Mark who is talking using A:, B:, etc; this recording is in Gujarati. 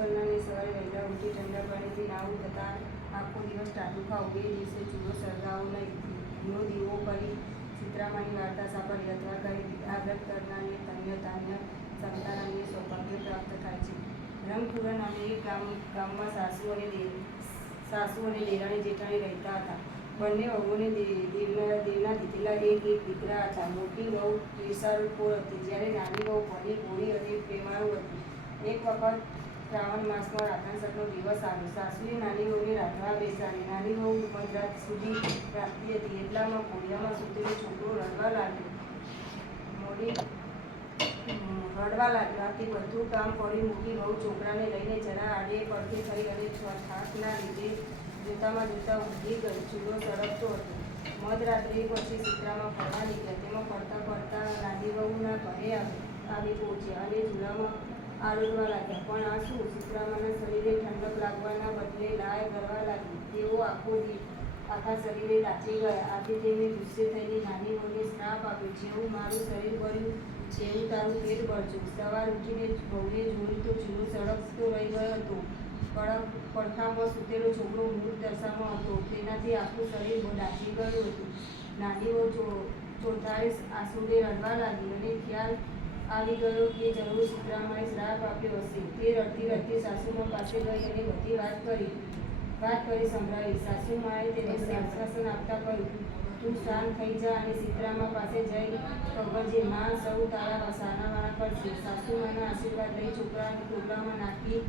A: કરનારને સવારે વહેલા ઉઠી ઠંડા પાણીથી નાવું થતાં આખો દિવસ ટાટું ઉગે, દિવસે ચૂલો સળગાવો નહીં ઘીનો દીવો કરી, ચિત્રામાની વાર્તા સાંભળી, અથવા કરી આ વ્રત કરનારને ધન્ય, ધાન્ય સંતાનને સૌભાગ્ય પ્રાપ્ત થાય છે. રંગપુરા નામે એક ગામ, ગામમાં સાસુ અને સાસુ અને દેરાણી જેઠાણી રહેતા હતા. બંને વહુને દેવના દેવના દીધેલા એક એક દીકરા હતા. મોટી વહુ ઈર્ષાળુખોર હતી. જ્યારે નાની વહુ ભણી ભોળી અને પ્રેમાળુ હતી. એક વખત શ્રાવણ માસમાં રાધાંસરનો દિવસ આવ્યો સાસુએ નાની વહુને રાંધવા બેસાડી. નાની વહુ મધરાત સુધી રાંધતી હતી. એટલામાં કોડિયામાં સુધીનો છોકરો રડવા લાગ્યો. મોડી રડવા લાગ્યો. આથી બધું કામ પડી મૂકી વહુ છોકરાને લઈને જરા આડે પડખે થઈ અને થાકના લીધે જોતામાં જોતા ઊંઘી ગઈ. ચૂલો સળગતો હતો. મધરાત્રિ પછી સીતરામાં ફરવા નીકળ્યા. તેમાં ફરતા ફરતા નાની વહુના ઘરે આવી પહોંચ્યા અને ચૂલામાં આરોગવા લાગ્યા પણ આ શું? સીતરામાના શરીરે ઠંડક લાગવાના બદલે લાય ગરવા લાગી. તેઓ આખો આખા શરીરે દાચી ગયા. આથી તેને ગુસ્સે થઈને નાની મોટી શ્રાપ આપ્યો જેવું મારું શરીર ભર્યું, જેવું તારું પેટ ભરજો સવાર ઉઠીને બહુને જોયું તો ચૂલો સળગતો રહી ગયો હતો. કડક પડખામાં સૂતેલો છોકરો મૂળ દશામાં હતો. તેનાથી આખું શરીર દાચી ગયું હતું. નાની વહુ ચો- આંસુડે રડવા લાગી અને ખ્યાલ આવી ગયો કે જરૂર સીતરામાએ શ્રાપ આપ્યો હશે. તે રડતી રડતી સાસુમાં પાસે ગઈ અને બધી વાત કરી વાત કરી સંભળાવી. સાસુમાએ તેને આશ્વાસન આપતા કહ્યું, તું શાંત થઈ જા અને સીતરામા પાસે જઈ ખબરજી માં સૌ તારા સારાવાળા કરશે સાસુમાના આશીર્વાદ લઈ છોકરાને ટોપલામાં નાખી